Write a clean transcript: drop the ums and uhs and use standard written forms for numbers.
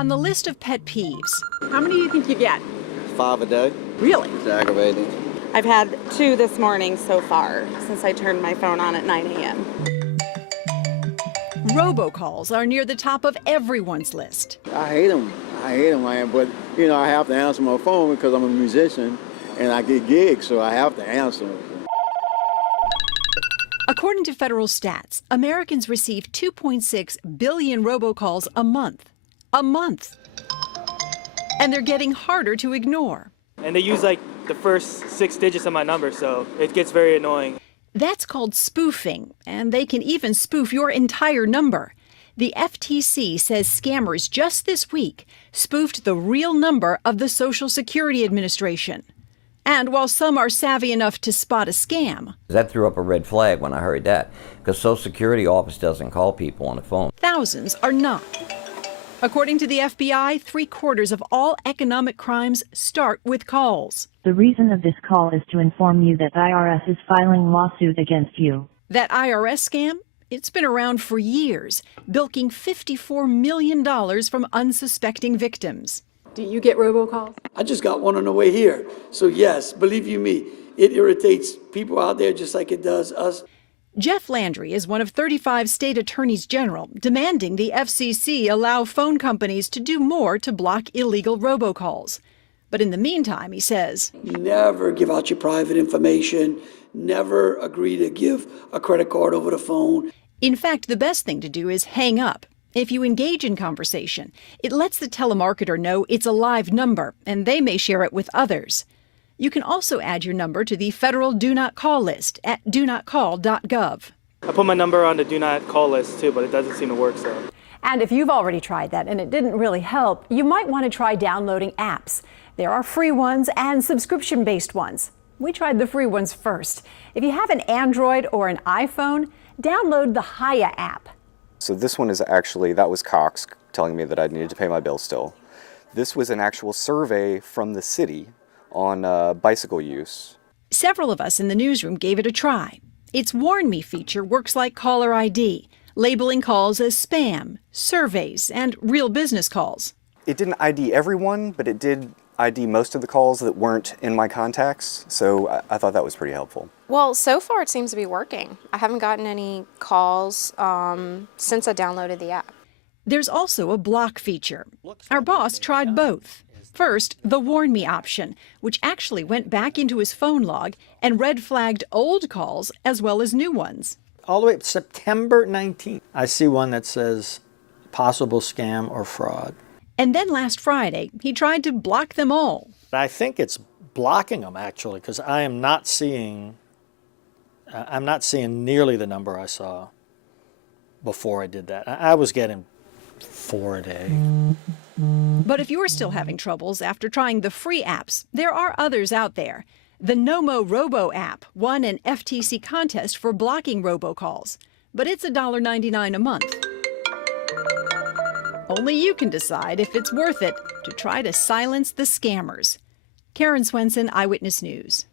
On the list of pet peeves, How many do you think you get? 5 a day. Really? It's aggravating. I've had 2 this morning so far since I turned my phone on at 9 a.m. robocalls are near the top of everyone's list. I hate them. Man. But, I have to answer my phone because I'm a musician and I get gigs, so I have to answer. According to federal stats, Americans receive 2.6 billion robocalls a month. A month. And they're getting harder to ignore. And they use like the first 6 digits of my number, so it gets very annoying. That's called spoofing, and they can even spoof your entire number. The FTC says scammers just this week spoofed the real number of the Social Security Administration. And while some are savvy enough to spot a scam, that threw up a red flag when I heard that, because Social Security office doesn't call people on the phone. thousands are not. According to the FBI, 3/4 of all economic crimes start with calls. The reason of this call is to inform you that IRS is filing lawsuit against you. That IRS scam? It's been around for years, bilking $54 million from unsuspecting victims. Do you get robocalls? I just got one on the way here. So yes, believe you me, it irritates people out there just like it does us. Jeff Landry is one of 35 state attorneys general demanding the FCC allow phone companies to do more to block illegal robocalls. But in the meantime, he says, Never give out your private information. Never agree to give a credit card over the phone. in fact, the best thing to do is hang up. If you engage in conversation, it lets the telemarketer know it's a live number, and they may share it with others. You can also add your number to the federal Do Not Call list at donotcall.gov. I put my number on the do not call list too, but it doesn't seem to work so. And if you've already tried that and it didn't really help, you might want to try downloading apps. There are free ones and subscription-based ones. We tried the free ones first. If you have an Android or an iPhone, download the Hiya app. So this one is actually, that was Cox telling me that I needed to pay my bill still. This was an actual survey from the city on bicycle use. Several of us in the newsroom gave it a try. Its Warn Me feature works like caller ID, labeling calls as spam, surveys, and real business calls. It didn't ID everyone, but it did ID most of the calls that weren't in my contacts, so I thought that was pretty helpful. Well, so far it seems to be working. I haven't gotten any calls since I downloaded the app. There's also a block feature. Our boss tried both. First, the Warn Me option, which actually went back into his phone log and red flagged old calls as well as new ones. All the way up to September 19th, I see one that says possible scam or fraud. And then last Friday, he tried to block them all. I think it's blocking them actually, because I'm not seeing nearly the number I saw before I did that. I was getting 4 a day. But if you're still having troubles after trying the free apps, there are others out there. The Nomo Robo app won an FTC contest for blocking robocalls, but it's $1.99 a month. Only you can decide if it's worth it to try to silence the scammers. Karen Swenson, Eyewitness News.